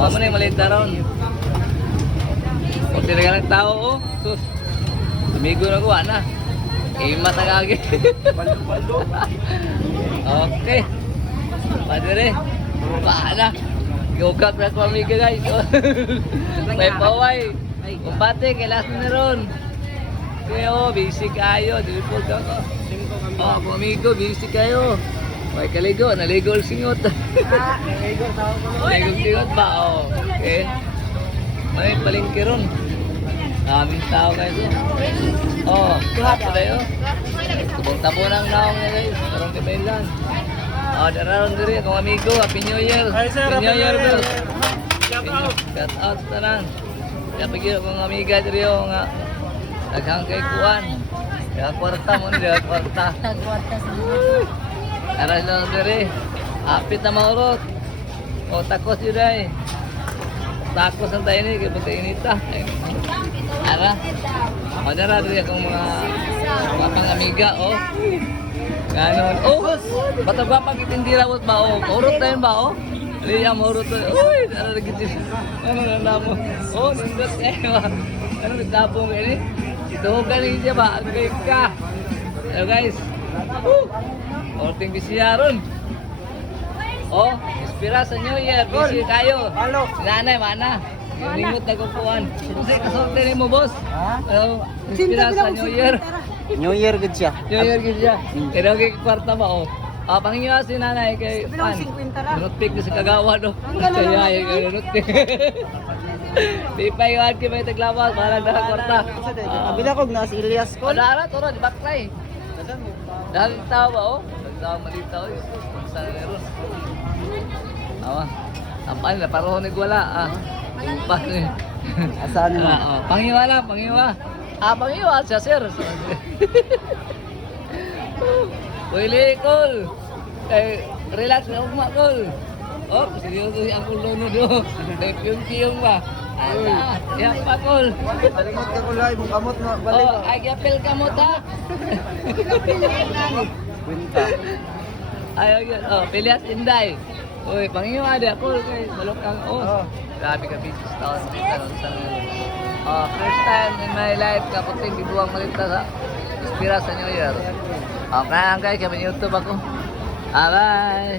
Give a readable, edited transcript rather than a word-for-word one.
Ako mo na yung maliit na round. Kung tinaga ng tao, oh. Sus. Amigo na ko, ana. Eh, matagagi. Okay. Padre. Paala. Gugak na ko amigo guys. May paway. Kumpate, kailas na ron. Kaya oh, busy kayo. Dilipod ako. Oh, amigo, busy kayo. May kaligo, naligo ang singot. Naligo tao ko. Naligo singot ba? Oh, okay. May palengke ron. Daming tao guys. Oh, hapo na yun. Tubong-tabo ng naong niya guys. Parang kipailan. Oh, dararon diri akong amigo. Happy New Year. Happy New Year, bro. Shout out tanan. Kaya pagyo akong amiga diri nga. Daghang kay kuan. Kaya kwarta mo ni kwarta. Tagwarta sa Aras lang diri. Apit na maurot. O takos yun ay. Takos ang tayo ni. Kaya pati inita. Ara. O dara diri akong mga pang-amiga. O. Ganon. Oh. Bata ba pag itindira mo ba? O. Urot na yun ba? O. Liya mo urot na. Uy. Ano na gitin. Ano na mo. O. Nindot kayo. Ano nagtabong kayo ni? Ito ka rin siya ba? Ang kayo ka. Hello guys. Woo. Orting bisiyaron. Oh, inspira sa New Year. Busy kayo. Halo. Si nanay, mana? Lingot na kupuan. Kasi kasorte ni mo, boss. Ha? Oh, inspira sa New Year. New Year good siya. New Year gid siya. Pero kay kwarta ba, oh. Ah, panginyo si nanay kay pan. Notpick na sa kagawa, no? Kaya kay notpick. Di pa iwan kay may taglawas. Parang na kwarta. Kabila ko na si Elias ko. Oh, dara, toro, di baklay. Dahil tao ba, oh? Tao malitaw, eh. Saan na rin? Awa. Ampal na, paroon ni Gwala, ah. Impas ni. Asaan mo? Pangiwa lang, pangiwa. Ah, pangiwa siya, sir. Willy, cool. Eh, relax na ugma, cool. Oh, seryoso ang ulo no do. May piyong-piyong ba? Ala, yan pa, cool. Balingot ka ko lang, mong kamot mo. Oh, ay gapel ka mo ta. Kwenta. Ayaw yun. Oh, Pilias Inday. Uy, pangiyo ada ako kay malukang. Oh, grabe ka business taon. Oh, first time in my life kaputing bibuang malita sa inspira sa New Year. Okay lang guys, kami YouTube ako. Bye!